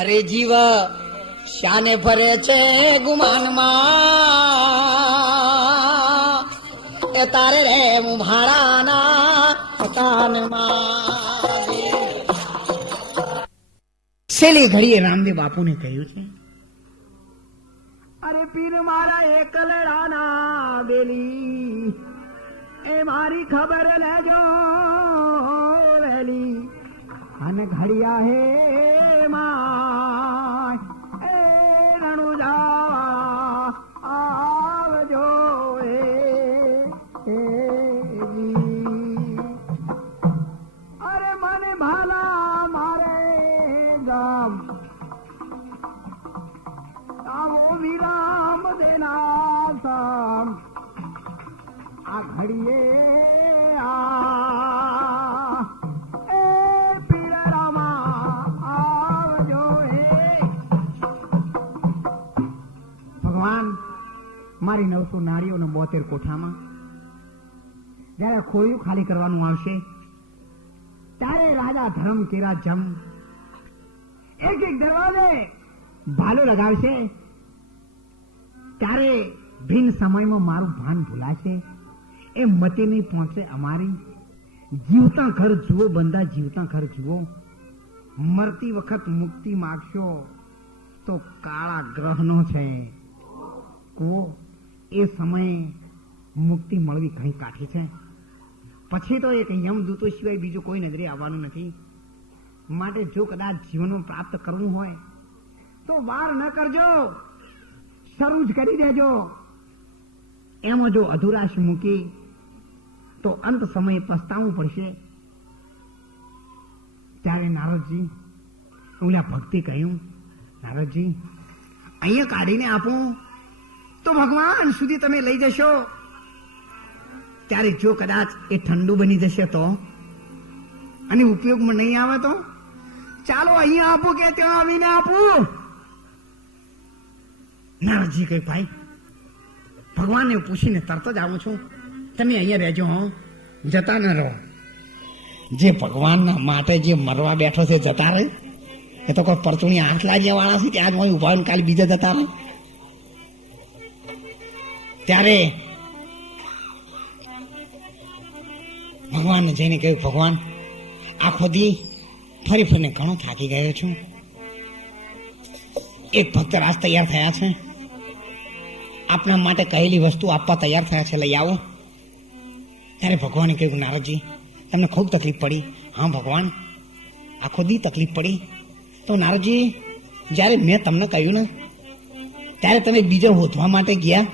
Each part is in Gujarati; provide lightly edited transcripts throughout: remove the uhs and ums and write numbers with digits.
અરે જીવ શાને ફરે છે ગુમાનમાં, એ તારે રે મુહારાના કાનમાં. છેલ્લી ઘડીએ રામદેવ બાપુને કહ્યું છે, અરે પીર મારા એકલડાના બેલી, એ મારી ખબર લેજો વેલી. અને ઘડિયા હે માં એ રણુજા આવજો એ અરે મને ભાલા મારે ગામ આવો વિરામ દેના સામ. આ ઘડીએ એ પીરામાં આવજો એ. ભગવાન મારી 900 નારીઓને 72 કોઠામાં જયારે ખોળિયું ખાલી કરવાનું આવશે ત્યારે રાજા ધર્મ કેરા જમ એક એક દરવાજે ભાલો લગાવશે. ત્યારે ભિન્ન સમયમાં મારું ભાન ભૂલાશે. એ મતીની પહોંચે અમારી. જીવતા ઘર જુઓ બંદા, જીવતા ઘર જુઓ. મરતી વખત મુક્તિ માગશો તો કાળા ગ્રહનો છે કુવો. એ સમયે મુક્તિ મળવી ઘણી કાઠી છે. પછી તો એક યમદૂતો સિવાય બીજું કોઈ નજરે આવવાનું નથી. માટે જો કદાચ જીવનમાં પ્રાપ્ત કરવું હોય તો વાર ન કરજો, શરૂ જ કરી દેજો. એમાં જો અધુરાશ મૂકી તો અંત સમયે પસ્તાવું પડશે. ત્યારે નારદજી ઓલા ભક્તિ કહ્યું, નારદજી અહીંયા કાઢીને આપો તો ભગવાન સુધી તમે લઈ જશો. ત્યારે જો કદાચ એ ઠંડુ બની જશે તો, અને ઉપયોગમાં નહીં આવે તો ચાલો અહીંયા આપો કે ત્યાં આવીને આપું. નારદજી કહે, ભાઈ ભગવાનને પૂછીને તરત જ આવું છું, તમે અહીંયા રહેજો, હો, જતા ન રહો. જે ભગવાનના માટે જે મરવા બેઠો છે જતા રહે, એ તો કોઈ પરચુણી હાથ લાગ્યા વાળા છે, ત્યાં જ હોય ઉભા કાલે બીજા જતા રહે. ત્યારે ભગવાનને જઈને કહ્યું, ભગવાન આખો દી ફરી ફરીને ઘણો થાકી ગયો છું. એક ભક્ત રાજ તૈયાર થયા છે, આપના માટે કહેલી વસ્તુ આપવા તૈયાર થયા છે, લઈ આવો. ત્યારે ભગવાને કહ્યું, નારદજી તમને ખૂબ તકલીફ પડી. હા ભગવાન, આખો દી તકલીફ પડી. તો નારદજી જ્યારે મેં તમને કહ્યું ને ત્યારે તમે બીજો હોતવા માટે ગયા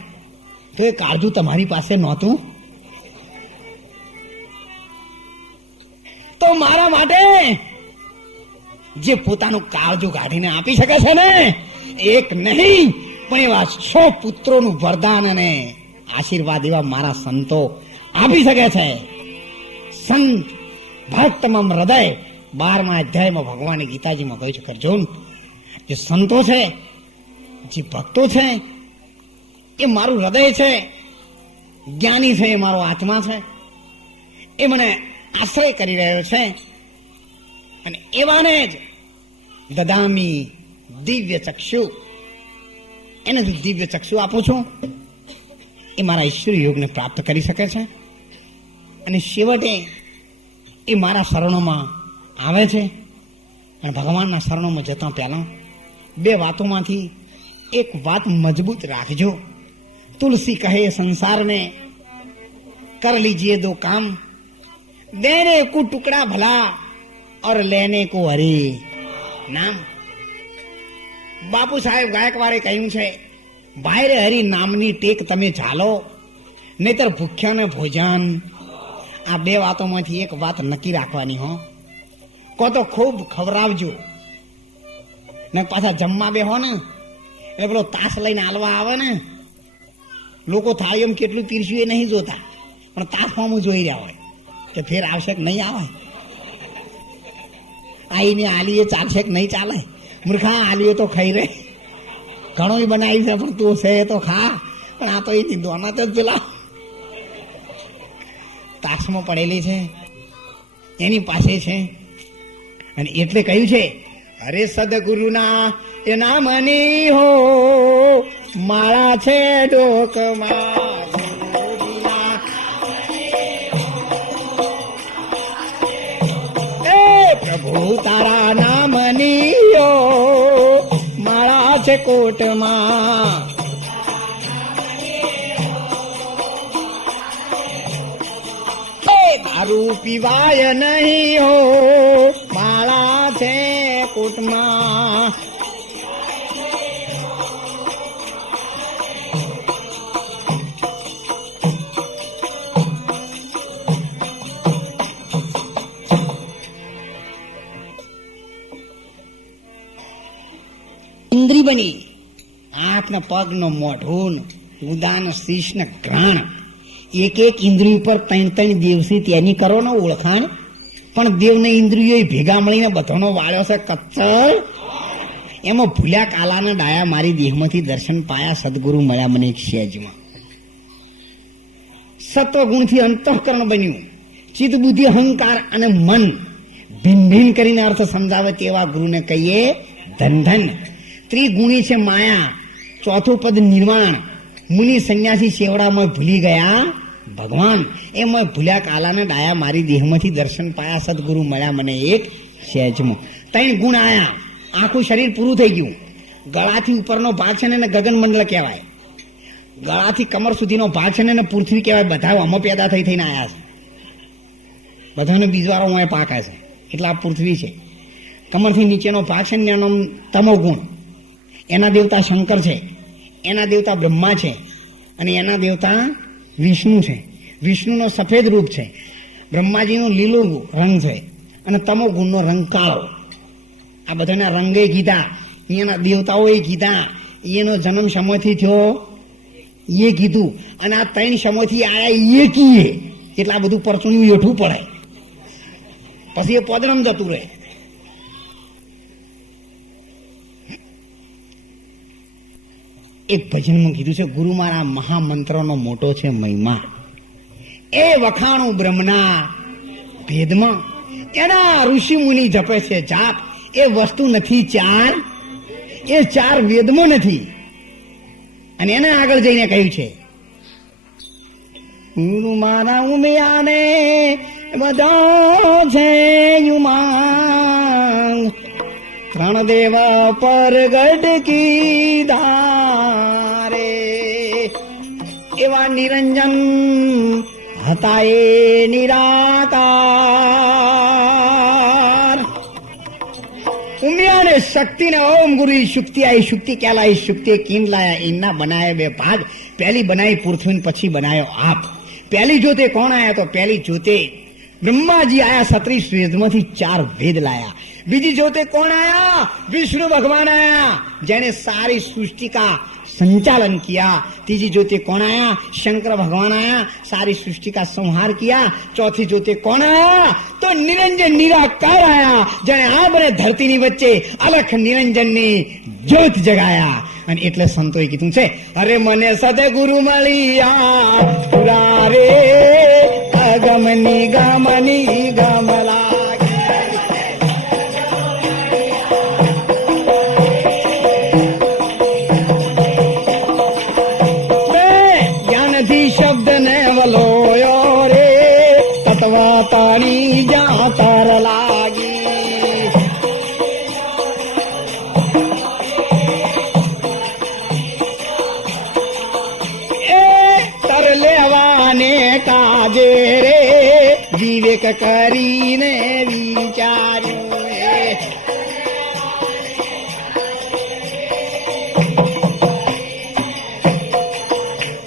તો એ કાળજું તમારી પાસે નહોતું. તો મારા માટે જે પોતાનું કાળજું કાઢીને આપી શકે છે ને, એક નહીં પણ એવા 100 પુત્રોનું વરદાન અને આશીર્વાદ એવા મારા સંતો આપી શકે છે. સંત ભક્તમમ હૃદય 12મા અધ્યાયમાં ભગવાને ગીતાજીમાં કહ્યું છે કે અર્જુન, જે સંતો છે, જે ભક્તો છે, એ મારું હૃદય છે. જ્ઞાની છે, એ મારો આત્મા છે. એ મને આશ્રય કરી રહ્યો છે. અને એવાને જ દદામી દિવ્ય ચક્ષુ, એને જ દિવ્ય ચક્ષુ આપું છું. એ મારા ઈશ્વરી યોગને પ્રાપ્ત કરી શકે છે. અને છેવટે એ મારા શરણોમાં આવે છે. અને ભગવાનના શરણોમાં જતા પહેલા 2 વાતોમાંથી એક વાત મજબૂત રાખજો. તુલસી કહે સંસાર में कर लीजिए 2 काम, देने को टुकड़ा भला और लेने को हरि नाम. બાપુ સાહેબ ગાયકવાડે કહ્યું છે, ભાઈ હરિ નામની ટેક તમે ચાલો, નહીતર ભૂખ્યાને ભોજન. આ 2 વાતોમાંથી એક વાત નક્કી રાખવાની. હો, કો તો ખૂબ ખવડાવજો, ને પાછા જમવા બેહો ને એ પેલો તાસ લઈને હાલવા આવે ને, લોકો થાળીઓમાં કેટલું પીરસ્યું એ નહીં જોતા, પણ તાસ હોમું જોઈ રહ્યા હોય કે ફેર આવશે કે નહીં આવે, આઈને આલીએ ચાલશે કે નહીં ચાલે. મૂર્ખા, આલીએ તો ખાઈ રહે, ઘણો બનાવી છે પણ તું છે તો ખા. પણ આ તો એ દોના જ પેલા તાસમાં પડેલી છે, એની પાસે છે. અને એટલે કહ્યું છે અરે સદગુરુના એ નામની હો માળા છે ડોકમાં, એ પ્રભુ તારા નામની હો માળા છે કોટમાં. દારૂ પીવાય નહીં હો માળા છે કોટમાં. ઇન્દ્રી બની આંખ ને પગ નો મોઢું ઉદાન શીશ ને ઘ્રાણ, એક એક ઇન્દ્રિય ઉપર 3-3 દિવસથી તેની કરો ને ઓળખાણ. પણ દેવને ઇન્દ્રિયો ભેગા મળીને બધાનો વાળ્યો છે કચ્ચર. એમાં ભૂલ્યા કાલાના ડાયા મારી દેહમાંથી દર્શન પાયા, સદગુરુ મળ્યા મને એક સહેજમાં. સત્વગુણથી અંતઃકરણ બન્યું, ચિત્ત બુદ્ધિ અહંકાર અને મન ભિન્ન ભિન્ન કરીને અર્થ સમજાવે તેવા ગુરુને કહીએ ધન ધન. ત્રિગુણી છે માયા, ચોથું પદ નિર્વાણ. મુનિ સંન્યાસી શેવડામાં ભૂલી ગયા ભગવાન, એમાં ભૂલ્યા કાલાના ડાયા મારી દેહમાંથી દર્શન પાયા, સદગુરુ મળ્યા મને એક સહેજમાં. 3 ગુણ આયા, આખું શરીર પૂરું થઈ ગયું. ગળાથી ઉપરનો ભાગ છે ને ગગન મંડળ કહેવાય, ગળાથી કમર સુધીનો ભાગ છે ને પૃથ્વી કહેવાય. બધા આમાં પેદા થઈને આયા છે, બધાને બીજવારો અહીં પાકે છે, એટલે આ પૃથ્વી છે. કમરથી નીચેનો ભાગ છે ને એનો તમો ગુણ. એના દેવતા શંકર છે, એના દેવતા બ્રહ્મા છે, અને એના દેવતા વિષ્ણુ છે. વિષ્ણુનો સફેદ રૂપ છે, બ્રહ્માજીનો લીલો રંગ છે, અને તમો ગુણનો રંગ કાળો. આ બધાના રંગે કીધા, એના દેવતાઓએ કીધા, એનો જન્મ સમયથી થયો એ કીધું, અને આ 3 સમયથી આયા એ કીએ. એટલે આ બધું પરચુણ્યું એઠું પડે, પછી એ પોદરમ જતું રહે. એક ભજનમાં કીધું છે, ગુરુ મારા મહામંત્રનો મોટો છે મહિમા, એ વખાણું બ્રહ્મના ભેદમાં. એના ઋષિ મુનિ જપે છે જાપ, એ વસ્તુ નથી 4, એ 4 વેદમાં નથી. અને એના આગળ જઈને કહ્યું છે, ગુરુ મારા ઉમિયાને બધા છે યુમાંગ, 3 દેવ પરગટ કીધા રે. એવા નિરંજન હતા એ નિરાકાર. ઉમિયાને શક્તિ ને ઓમ ગુરુ શુક્તિ આઈ, શુક્તિ ક્યાં શુક્તિ કિન લાયા. ઇન્ના બનાયા 2 ભાગ, પહેલી બનાવી પૃથ્વી, પછી બનાવ્યો આપ. પહેલી જોતે કોણ આયા? તો પહેલી જોતે બ્રહ્માજી આયા, 36 વેદમાંથી 4 વેદ લાયા. બીજી જોતે કોણ આયા? વિષ્ણુ ભગવાન આયા, જેને સારી સૃષ્ટિ કા संचालन किया. तीजी ज्योति कौन आया? शंकर भगवान आया, सारी सृष्टि का संहार किया. चौथी ज्योति कौन आया? तो निरंजन निराकार आया, जने आ बने धरती ની વચ્ચે અલખ નિરંજન ની જ્યોત જગાયા. અને એટલે સંતોએ કીધું છે, અરે મને સદગુરુ મળ્યા પુરા રે, અગમની ગમની ગમલા. શબ્દ ને વલોયો રે, તત્વ તારી જાતર લાગી. એ તર લેવાને કાજે રે, વિવેક કરીને વિચાર્યું.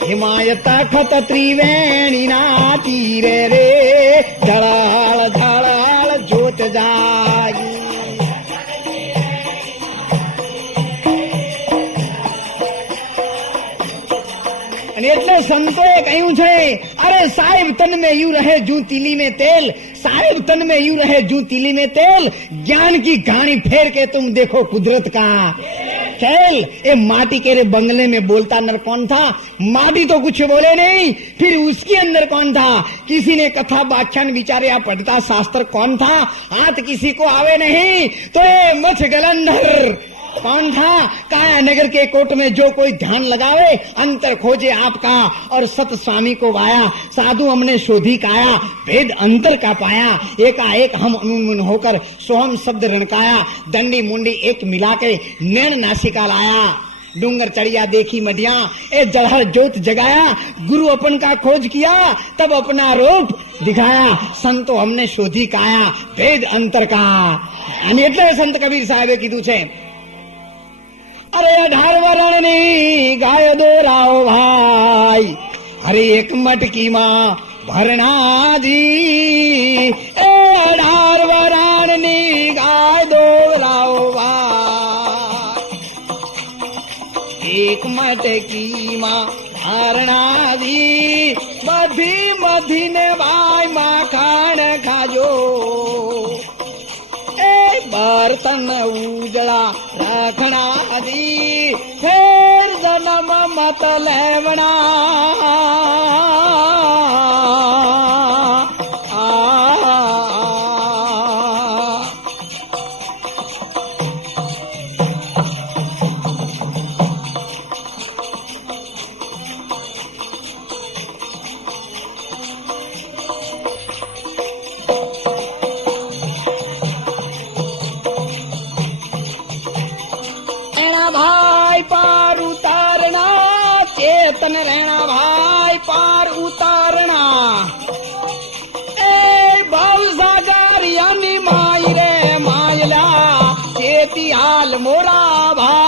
હિમાય તખત ત્રિવેણી ના તીરે રે, ધડાળ ધડાળ જોત જાગી. અને એટલે સંતોએ કહ્યું છે, અરે સાહેબ તન में यूं रहे जूं तिली में तेल, साहेब तन में यूं रहे जूं तिली में तेल, ज्ञान की घानी फेर के तुम देखो कुदरत का. चल ये माटी के रे बंगले में बोलता अंदर कौन था? माटी तो कुछ बोले नहीं, फिर उसके अंदर कौन था? किसी ने कथा व्याख्यान विचारे या पढ़ता शास्त्र कौन था? हाथ किसी को आवे नहीं तो ये मछ गलंधर कौन था? काया नगर के कोट में जो कोई ध्यान लगावे अंतर खोजे आपका और सत स्वामी को वाया साधु हमने शोधी काया भेद अंतर का पाया एकाएक हम अनुमन होकर सोहम शब्द रणकाया दंडी मुंडी एक मिला के नैन नासिका लाया डूंगर चढ़िया देखी मडिया ए जलहर जोत जगाया गुरु अपन का खोज किया तब अपना रूप दिखाया संतो हमने शोधी काया भेद अंतर का અને એટલે સંત કબીર સાહેબે કીધું છે अरे 18 વરણની ગાય દોરાઓ ભાઈ અરે એક મટકી માં ભરણાજી એ 18 વરણની ગાય દોરાઓ ભાઈ એક મટકી માં ભરણાજી બધી મધીને ભાઈ માખણ ખાજો बर्तन उजड़ा रखना दी फिर जन्म मत लेवना भाई पार उतारना चेतन रहना भाई पार उतारना ए भाव सागर यानी माई रे मायला चेती हाल मोरा भाई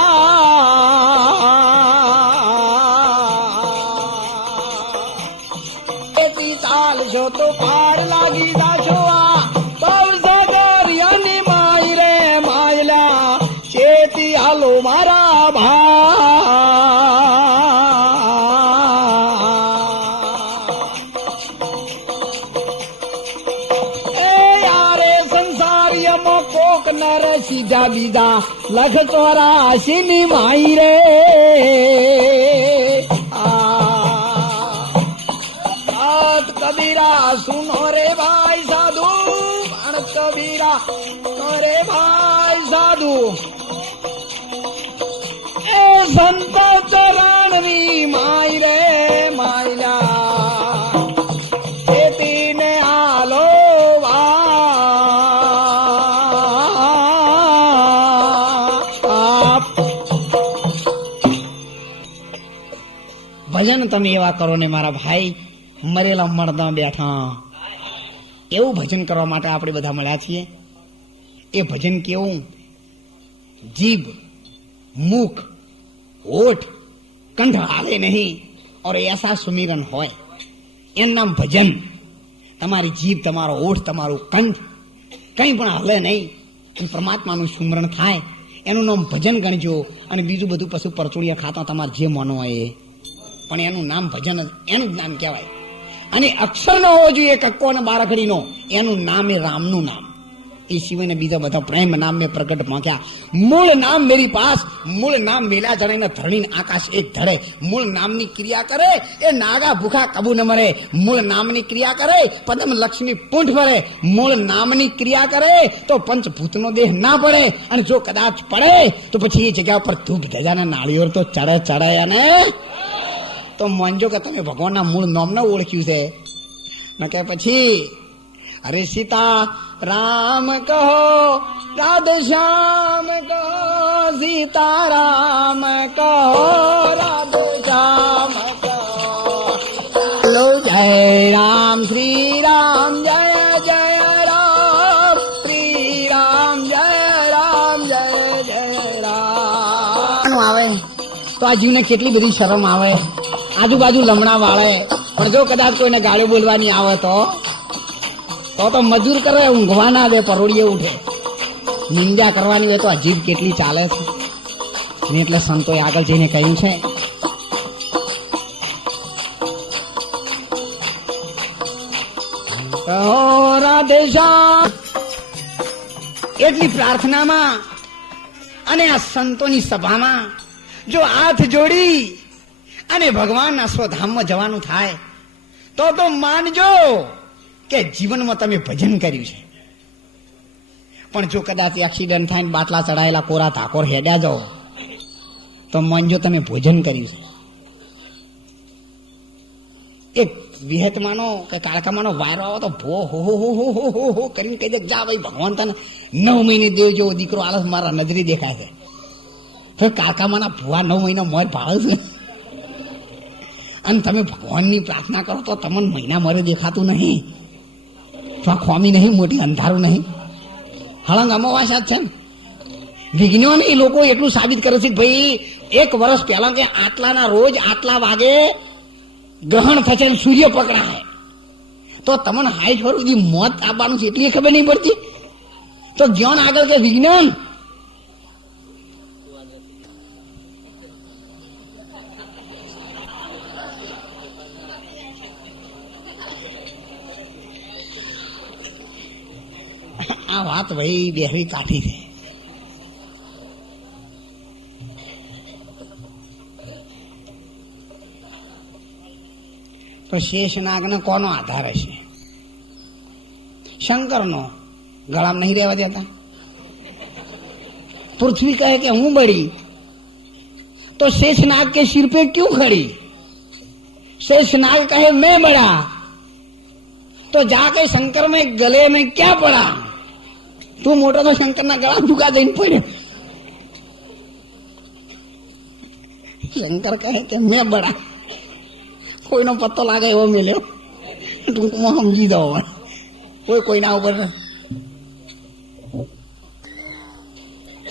चाल जो तो पार लागी जाशो भाव सागर यानी माई रे मायला चेती हालो मारा सीधा बीजा लख 84 नी माई रे कबीरा सुनो रे भाई साधु कबीरा रे भाई साधु ए संत चरणवी माई रे माइला ने आलो ભજન તમે એવા કરો ને મારા ભાઈ મરેલા મળદા બેઠા એવું ભજન કરવા માટે આપણે બધા મળ્યા છીએ એ ભજન કેવું જીભ મુખ હોઠ કંઠ હાલે નહીં और ऐसा सुमिरन હોય એનું નામ ભજન તમારી જીભ તમારો હોઠ તમારું કંઠ કંઈ પણ હાલે નહીં પરમાત્માનું સુમરણ થાય એનું નામ ભજન ગણજો અને બીજું બધું પશુ પરચોડિયા ખાતા તમારે જે મનો હોય એ પણ એનું નામ ભજન એનું જ નામ કહેવાય અને અક્ષર ન હોવો જોઈએ કક્કો અને બારખડીનો એનું નામ એ રામનું નામ એ સિવાયને બીજા બધા પ્રેમ નામ મેં પ્રગટ માંગ્યા મૂળ નામ મેરી પાસ મૂળ નામ મેલા જણાઈને ધરણી આકાશ એક ધડે મૂળ નામની ક્રિયા કરે એ નાગા ભૂખા કબુ ન મરે મૂળ નામની ક્રિયા કરે પદમ લક્ષ્મી પૂંઠ ભરે મૂળ નામની ક્રિયા કરે તો પંચભૂતનો દેહ ના પડે અને જો કદાચ પડે તો પછી એ જગ્યા ઉપર ધૂપ ધજાના નાળિયેર તો ચડે અને તો માનજો કે તમે ભગવાનના મૂળ નામને ઓળખ્યું છે ન કે પછી અરે સીતા રામ કહો રાધે શ્યામ કહો સીતા રામ કહો રાધે શ્યામ કહો લો જય રામ શ્રી રામ જય જય રામ શ્રી રામ જય રામ જય જય રામ આવે તો આ જીવને કેટલી બધી શરમ આવે આજુબાજુ લમણા વાળે પણ જો કદાચ કોઈને ગાળો બોલવાની આવે તો મજૂર કરે ઊંઘવા ના દે પરોડીએ ઉઠે નિંદા કરવાની હોય તો આ જીભ કેટલી ચાલે છે ને એટલે સંતોએ આગળ જઈને કહ્યું છે રાધે શ્યામ એટલી પ્રાર્થનામાં અને આ સંતોની સભામાં જો હાથ જોડી અને ભગવાનના સ્વધામમાં જવાનું થાય તો માનજો કે જીવનમાં તમે ભજન કર્યું છે. પણ જો કદાચ એક્સિડન્ટ થાય ને બાટલા ચડાયેલા કોરા ધાકોર હેડ્યા જાઓ તો માનજો તમે ભોજન કર્યું છે. એક વિહતમાનો કે કાળકામાનો વાયરો આવો તો ભો હો હો હો હો હો હો કરીને કહી દે જા ભાઈ ભગવાન તને 9 મહિને દેવ જેવો દીકરો આલસ મારા નજરે દેખાય છે. ફેર કાળકામાના ભુવા 9 મહિના મોર ભાળે છે અને તમે ભગવાનની પ્રાર્થના કરો તો તમને મહિના મોરે દેખાતું નહીં. તો આ ખોમી નહીં, મોટી અંધારું નહીં, હળંગ અમાવાસ્યા જ છે ને. વિજ્ઞાન એ લોકો એટલું સાબિત કરે છે કે ભાઈ 1 વર્ષ પહેલા કે આટલાના રોજ આટલા વાગે ગ્રહણ થશે અને સૂર્ય પકડાય તો તમને હાઈટ પર સુધી મોત આવવાનું છે એટલી ખબર નહીં પડતી. તો જ્ઞાન આગળ કે વિજ્ઞાન. આ વાત ભાઈ બેહરી કાઠી છે. તો શેષનાગને કોનો આધાર હશે? શંકરનો. ગળામાં નહીં રહેવા દેતા. પૃથ્વી કહે કે હું બળી તો शेषनाग के सिर पे क्यों खड़ी? शेषनाग कहे मैं बड़ा तो जाके शंकर में गले में क्या पड़ा? तू मोटा तो शंकर ना गला झुका दे पड़े. शंकर कहे कि मैं बड़ा. કોઈનો પત્તો લાગે એવો મેલ્યો ટૂંકમાં સમજી દો. કોઈના ઉપર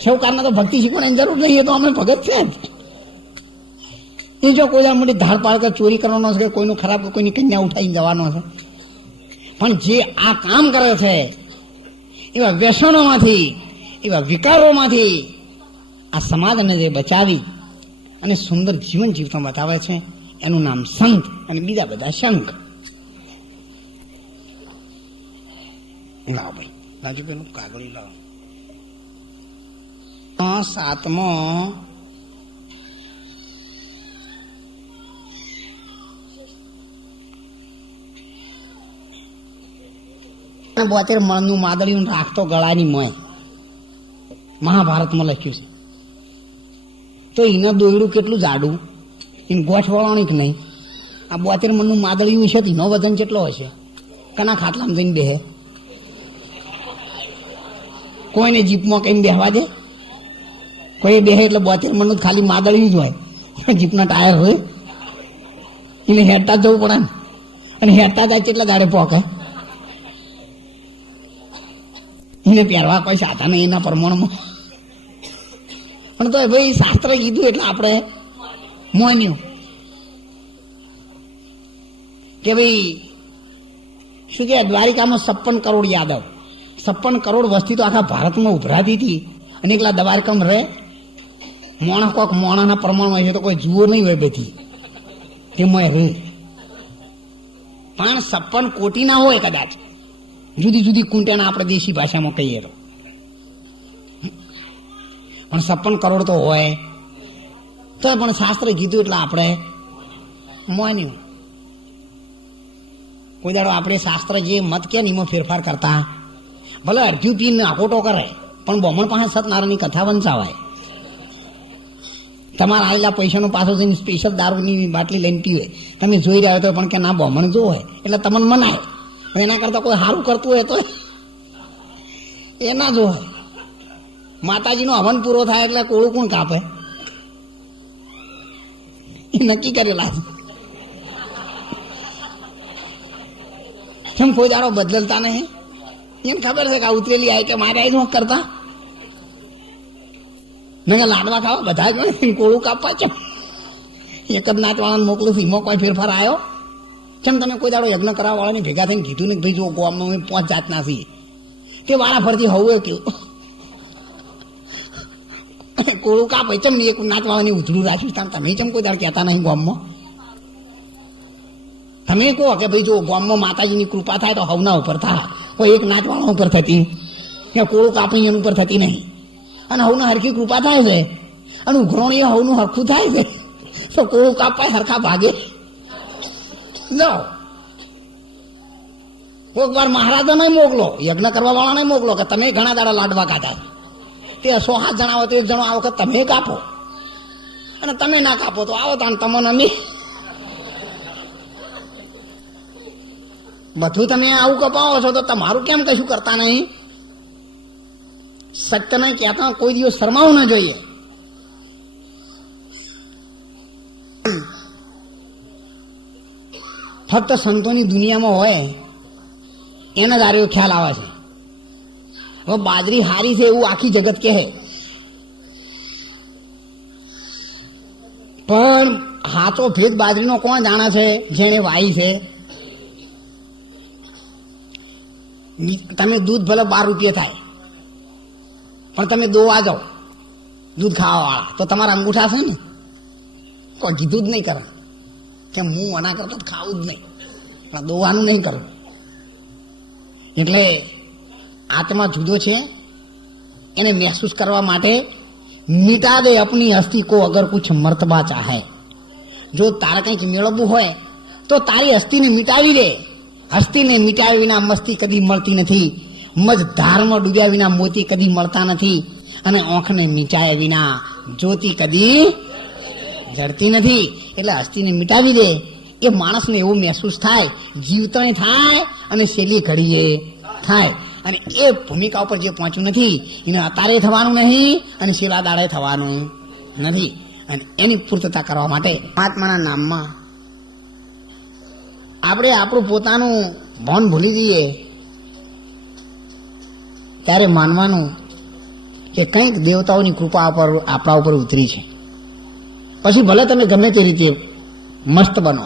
સૌકારના તો ભક્તિ શીખવાની જરૂર નહીં, એ તો અમે ભગત છે જ. એ જો કોઈ મોટી ધાડ પાડ કે ચોરી કરવાનો છે, કોઈનું ખરાબ કોઈની કન્યા ઉઠાઈને જવાનો છે, પણ જે આ કામ કરે છે એવા વ્યસનોમાંથી, એવા વિકારોમાંથી આ સમાજને જે બચાવી અને સુંદર જીવન જીવતા બતાવે છે એનું નામ સંત અને બીજા બધા શંખ. લાવો ભાઈ, લાજો પેલું કાગળી લાવો. 7મો બોતેર મણનું માદળિયું રાખતો ગળાની મોય મહાભારતમાં લખ્યું છે. તો એના દોયડું કેટલું જાડું, એને ગોઠ વળાણી કે નહીં. આ 72 મણનું માદળિયું છે, એનો વજન કેટલો હશે? કના ખાટલામાં જઈને બેહે? કોઈને જીપમાં કઈને બેહવા દે? કોઈ બેહે એટલે 72 મણનું ખાલી માદળિયું જ હોય, જીપના ટાયર હોય. એને હેડતા જ જવું પડે ને, અને હેડતા જાય કેટલા દાડે પોકે? એને પહેરવા કોઈ સાધન નહીં એના પ્રમાણમાં. પણ તો ભાઈ શાસ્ત્ર કીધું એટલે આપણે માન્યું કે ભાઈ શું કે દ્વારિકામાં 56 કરોડ યાદવ, 56 કરોડ વસ્તી તો આખા ભારતમાં ઉભરાતી હતી. અને એકલા દ્વારકામાં રહે મોણા કોક મોણાના પ્રમાણમાં છે તો કોઈ જુઓ નહીં હોય બધી તેમાં રહે. પણ 56 કોટી ના હોય કદાચ, જુદી જુદી કુંટાના આપણે દેશી ભાષામાં કહીએ તો, પણ 56 કરોડ તો હોય. તો પણ શાસ્ત્રે કીધું એટલે આપણે માન્યું. કોઈ દાડો આપણે શાસ્ત્ર જે મત કે એમાં ફેરફાર કરતા. ભલે અડધ્યું પીને આકોટો કરે પણ બમણ પાસે સતનારાયણની કથા વંચાવાય. તમારા આવેલા પૈસાનો પાછો જઈને સ્પેશિયલ દારૂની બાટલી લઈને પીવે, તમે જોઈ રહ્યા તો પણ કે ના બમણ જો હોય એટલે તમને મનાય. એના કરતા કોઈ સારું કરતું હોય તો એ ના જો હોય. માતાજીનો હવન પૂરો થાય એટલે કોળું કોણ કાપે? એ નક્કી કરેલા છે. કેમ કોઈ દાડો બદલતા નહીં? એમ ખબર છે કે આ ઉતરેલી આવી કે મારે આવી જ કરતા નહીં. લાડવા ખાવા બધા જ કોળું કાપવા છે. એક જ નાચવાળાને મોકલું છું, એમાં કોઈ ફેરફાર આવ્યો? ચમ તમે કોઈ દાડો યજ્ઞ કરાવવા વાળાની ભેગા થઈને કીધું ને ભાઈ જો ગામમાં 5 જાતના છીએ, તે વાળા ફરતી હોવું કેવું કોળું કાપે? ચમ એક નાચવાની ઉધડું રાખ્યું, તમે ચમ કોઈ દાડ કહેતા નહીં ગામમાં? તમે કહો કે ભાઈ જો ગામમાં માતાજીની કૃપા થાય તો હવના ઉપર થાય, કોઈ એક નાચવાળા ઉપર થતી, કે કોળું કાપી એની ઉપર થતી નહીં. અને હવને હરખી કૃપા થાય છે અને ઉઘરોણીઓ હવનું હરખું થાય છે તો કોઈ કાપાય હરખા ભાગે જાઓ. કોઈક વાર મહારાજા નહીં મોકલો, યજ્ઞ કરવા વાળા નહીં મોકલો કે તમે ઘણા દાડા લાડવા ખાધા તે 100 જણા હોય તો એક જણો આવો કે તમે કાપો, અને તમે ના કાપો તો આવો તાન તમને અમે બધું તમે આવું કપાવો છો તો તમારું કેમ કશું કરતા નહીં? સત્ય નહીં કહેતા કોઈ દિવસ શરમાવું ના જોઈએ. ફક્ત સંતોની દુનિયામાં હોય એને જ આર્યો ખ્યાલ આવે છે. હવે બાજરી હારી છે એવું આખી જગત કહે, પણ હાચો ભેદ બાજરીનો કોણ જાણે છે? જેને વાઈ છે. તમે દૂધ ભલે 12 રૂપિયા થાય, પણ તમે દોવા જાઓ દૂધ ખાવા વાળા તો તમારા અંગૂઠા છે ને કોઈ કીધું જ નહીં કરે કે હું મના કરતો ખાવું જ નહીં, પણ દોવાનું નહીં કરવું. એટલે આત્મા જુદો છે, એને મહેસૂસ કરવા માટે મિટા દે અપની હસ્તી કો અગર કુછ મર્તબા ચાહે. જો તારે કંઈક મેળવવું હોય તો તારી હસ્તીને મિટાવી દે. હસ્તીને મિટાવ્યા વિના મસ્તી કદી મળતી નથી, મજ ધારમાં ડૂબ્યા વિના મોતી કદી મળતા નથી, અને આંખને મિટાયા વિના જ્યોતિ કદી જડતી નથી. એટલે હસ્તીને મિટાવી દે એ માણસને એવું મહેસૂસ થાય, જીવતણે થાય અને છેલ્લી ઘડીએ થાય. અને એ ભૂમિકા ઉપર જે પહોંચ્યું નથી એને અતારે થવાનું નહીં અને છેલ્લા દાડે થવાનું નથી. અને એની પૂર્તતા કરવા માટે આત્માના નામમાં આપણે આપણું પોતાનું ભાન ભૂલી જઈએ ત્યારે માનવાનું કે કંઈક દેવતાઓની કૃપા આપણા ઉપર ઉતરી છે. પછી ભલે તમે ગમે તે રીતે મસ્ત બનો,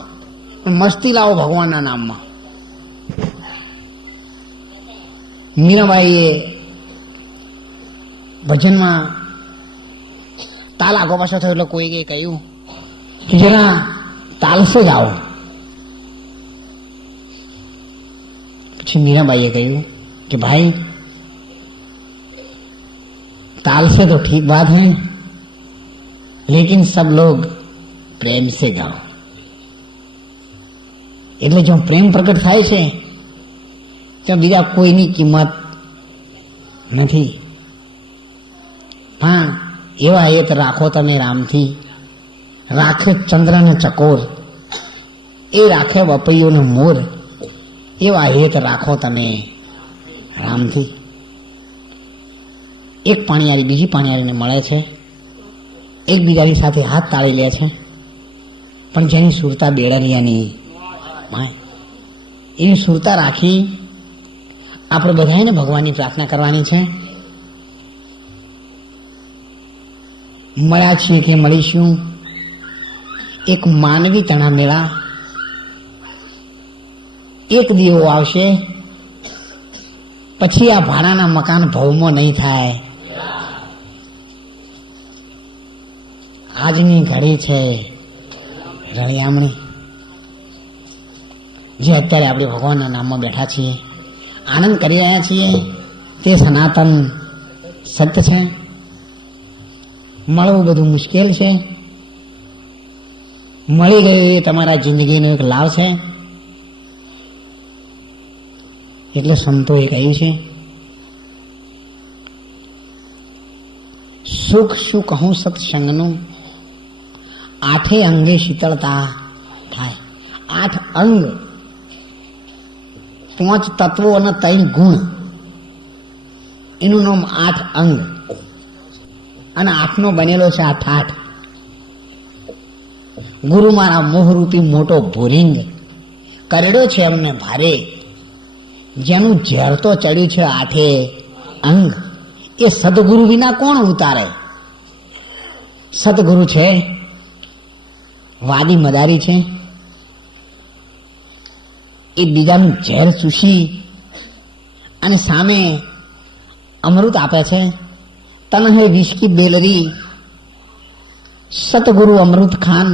પણ મસ્તી લાવો ભગવાનના નામમાં. મીરાબાઈએ ભજનમાં તાલ આગો પાછો થયો એટલે કોઈએ કહ્યું કે જરા તાલસે ગાઓ. પછી मीराबाई કહ્યું कि भाई ताल से तो ठीक बात है, लेकिन सब लोग प्रेम से गाओ. એટલે જો પ્રેમ પ્રગટ થાય છે તો બીજા કોઈની કિંમત નથી. હા, એવા હેત રાખો તમે રામથી, રાખે ચંદ્રને ચકોર, એ રાખે વપૈયોને મોર, એવા હેત રાખો તમે રામથી. એક પાણીયારી બીજી પાણીયારીને મળે છે, એકબીજાની સાથે હાથ તાળી લે છે, પણ જેની સુરતા બેડરિયાની માય એની સુરતા રાખી આપણે બધાને ભગવાનની પ્રાર્થના કરવાની છે. મળ્યા છીએ કે મળીશું એક માનવી તણા મેળા. એક દીવો આવશે પછી આ ભાડાના મકાન ભવમાં નહીં થાય. આજની ઘડી છે રળિયામણી, જે અત્યારે આપણે ભગવાનના નામમાં બેઠા છીએ, આનંદ કરી રહ્યા છીએ, તે સનાતન સત્ય છે. મળવું બધું મુશ્કેલ છે, મળી ગયું એ તમારા જિંદગીનો એક લાભ છે. એટલે સંતોએ કહ્યું છે સુખ શું કહું સત્સંગનું, આઠે અંગે શીતળતા થાય. 8 અંગ, 5 તત્વો અને 3 ગુણ, એનું નામ 8 અંગ. અને 8નો બનેલો છે 8. ગુરુ મારા મોહરૂપી મોટો ભોરિંગ કરડ્યો છે એમને ભારે, જેનું ઝેર તો ચડ્યું છે 8 અંગ. એ સદગુરુ વિના કોણ ઉતારે? સદગુરુ છે વાદી મદારી છે, એ બીજાનું ઝેર ચૂસી અને સામે અમૃત આપે છે. તન હે વિષ કી બેલરી, સતગુરુ અમૃત ખાન,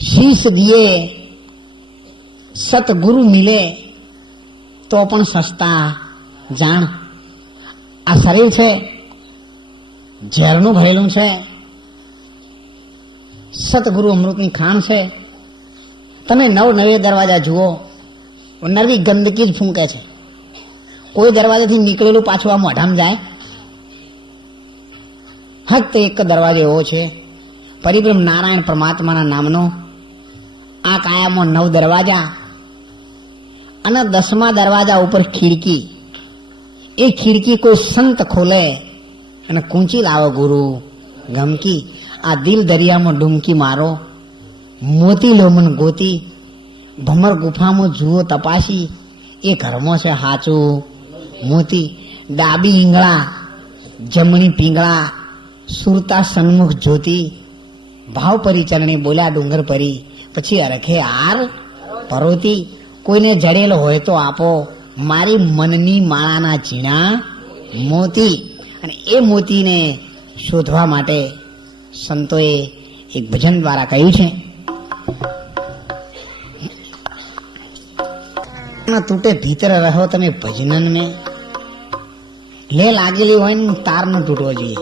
શીશ દિए સતગુરુ મિલે તો પણ સસ્તા જાણ. આ શરીર છે ઝેરનું ભરેલું છે, સતગુરુ અમૃતની ખાણ છે. તમે નવે દરવાજા જુઓ, નવી ગંદકી જ ફૂંકે છે. કોઈ દરવાજાથી નીકળેલું પાછું આ મોઢામાં જાય? ફક્ત એક દરવાજો એવો છે, પરિબ્રહ્મ નારાયણ પરમાત્માના નામનો. આ કાયામાં 9 દરવાજા અને 10મા દરવાજા ઉપર ખીડકી. એ ખીડકી કોઈ સંત ખોલે અને કૂંચી લાવો ગુરુ ગમકી. આ દિલ દરિયામાં ડૂમકી મારો, મોતી લોમન ગોતી. ભમર ગુફામાં જુઓ તપાસી, એ ઘરમાં છે હાચું મોતી. ડાબી ઈંગળા જમણી પીંગળા, સુરતા સન્મુખ જ્યોતિ. ભાવ પરિચરણી બોલ્યા ડુંગર પરી, પછી અરખે હાર પરોતી. કોઈને જડેલો હોય તો આપો, મારી મનની માળાના ઝીણા મોતી. અને એ મોતીને શોધવા માટે સંતોએ એક ભજન દ્વારા કહ્યું છે, તૂટે ભીતર રહો તમે ભજનન મેં. લે લાગેલી હોય ને તાર ન તૂટવો જોઈએ.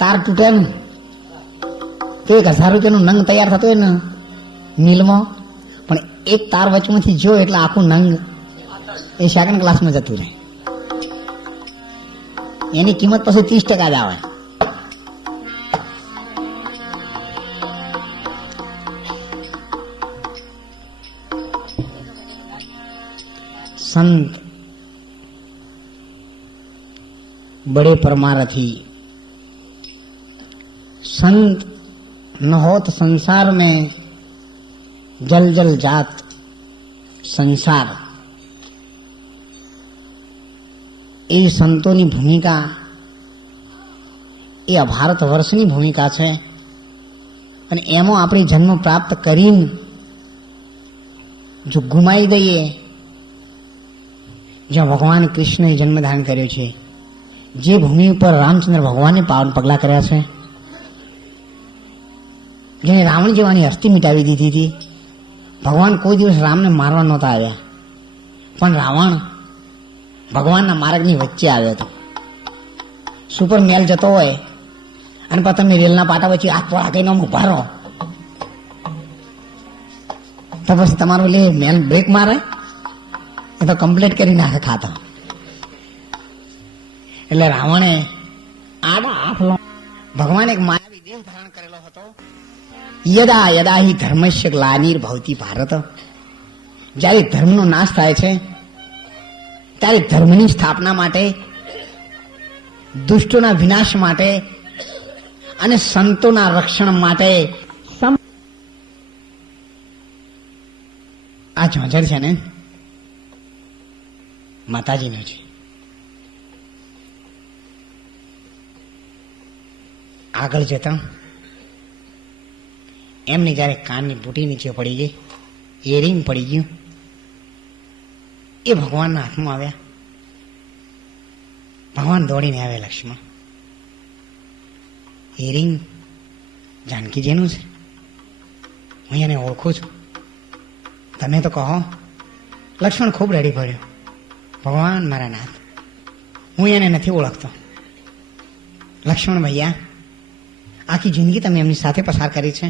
તાર તૂટે ને તો 1000 રૂપિયાનું નંગ તૈયાર થતો હોય ને મિલમાં, પણ એક તાર વચમાંથી જો એટલે આખું નંગ એ સેકન્ડ ક્લાસમાં જતું રહે. એની કિંમત પછી 30% જ આવે. संत बड़े परमारथी. संत न होत संसार में जल जल जात संसार. એ સંતોની ભૂમિકા એ ભારત વર્ષની ભૂમિકા છે. અને એમાં આપણે જન્મ પ્રાપ્ત કરીને જો ગુમાવી દઈએ, જ્યાં ભગવાન કૃષ્ણએ જન્મ ધારણ કર્યો છે, જે ભૂમિ ઉપર રામચંદ્ર ભગવાને પાવન પગલાં કર્યા છે, જેને રાવણ જેવાની હસ્તી મિટાવી દીધી હતી. ભગવાન કોઈ દિવસ રામને મારવા નહોતા આવ્યા, પણ રાવણ ભગવાનના માર્ગની વચ્ચે આવ્યો હતો. સુપર મેલ જતો હોય અને પછી તમે રેલના પાટા વચ્ચે હાથ પડા કહીને ઉભા રહો, તો પછી તમારો લે મેલ બ્રેક મારે એ તો કમ્પ્લીટ કરી નાખે ખાતા. એટલે રાવણે આડા હાથ ભગવાન એક માયાવી દેહ ધારણ કરેલો હતો. યદા યદા હિ ધર્મસ્ય ગ્લાનિર્ભવતિ ભારત. જ્યારે ધર્મનો નાશ થાય છે ત્યારે ધર્મની સ્થાપના માટે, દુષ્ટોના વિનાશ માટે અને સંતોના રક્ષણ માટે આ ઝાંઝર છે ને માતાજીનો છે. આગળ જતા એમની જયારે કાનની બુટી નીચે પડી ગઈ, એરિંગ પડી ગયું, એ ભગવાનના હાથમાં આવ્યા. ભગવાન દોડીને આવ્યા લક્ષ્મણ. એરિંગ જાનકીજીનું છે, હું એને ઓળખું છું, તમે તો કહો. લક્ષ્મણ ખૂબ રડી પડ્યો. ભગવાન મારા નાથ, હું એને નથી ઓળખતો. લક્ષ્મણ ભૈયા, આખી જિંદગી તમે એમની સાથે પસાર કરી છે,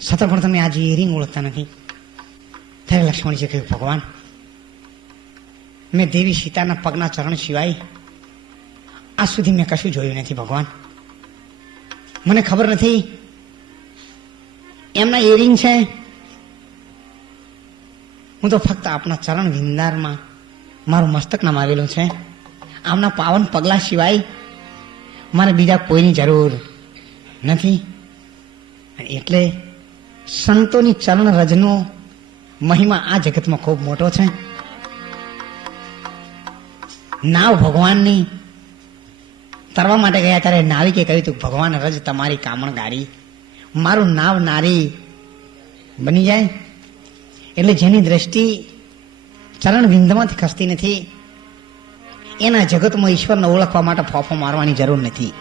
છતાં પણ તમે આજે એરિંગ ઓળખતા નથી. ત્યારે લક્ષ્મણજીએ કહ્યું, ભગવાન, મેં દેવી સીતાના પગના ચરણ સિવાય આજ સુધી મેં કશું જોયું નથી. ભગવાન, મને ખબર નથી એમના એરિંગ છે. હું તો ફક્ત આપના ચરણ વિંદારમાં મારું મસ્તક નામ આવેલું છે. આમના પાવન પગલા સિવાય મારે બીજા કોઈની જરૂર નથી. એટલે સંતોની ચરણ રજનો મહિમા આ જગતમાં ખૂબ મોટો છે. નાવ ભગવાનની તરવા માટે ગયા ત્યારે નાવિકે કહ્યું હતું, ભગવાન રજ તમારી કામણ ગાડી, મારું નાવ નારી બની જાય. એટલે જેની દ્રષ્ટિ ચરણ વિંદમાંથી ખસતી નથી, એના જગતમાં ઈશ્વરને ઓળખવા માટે ફોફો મારવાની જરૂર નથી.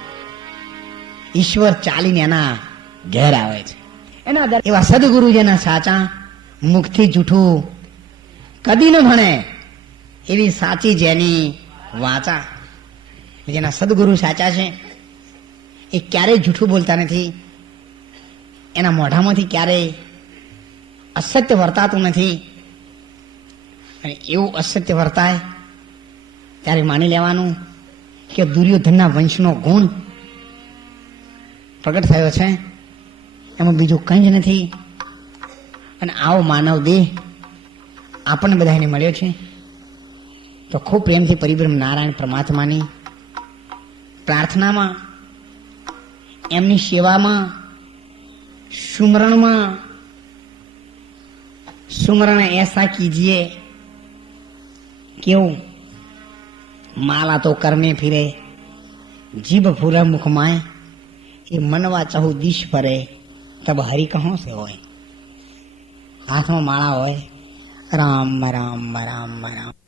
ઈશ્વર ચાલીને એના ઘેર આવે છે. એવા સદગુરુ જેના સાચા મુખથી જૂઠું કદી ન ભણે, એવી સાચી જેની વાચા. જેના સદગુરુ સાચા છે એ ક્યારેય જૂઠું બોલતા નથી, એના મોઢામાંથી ક્યારેય અસત્ય વર્તાતું નથી. અને એવું અસત્ય વર્તાય ત્યારે માની લેવાનું કે દુર્યોધનના વંશનો ગુણ પ્રગટ થયો છે, એમાં બીજું કંઈ જ નથી. અને આવો માનવ દેહ આપણને બધાને મળ્યો છે, તો ખૂબ પ્રેમથી પરિબ્રહ્મ નારાયણ પરમાત્માની પ્રાર્થનામાં, એમની સેવામાં, સુમરણમાં, सुमरण ऐसा कीजिए क्यों माला तो करने फिरे जीभ फूले मुख माए ये मनवा चहु दिश फरे तब हरि कहों से होए. हाथ में माला होए राम राम राम राम.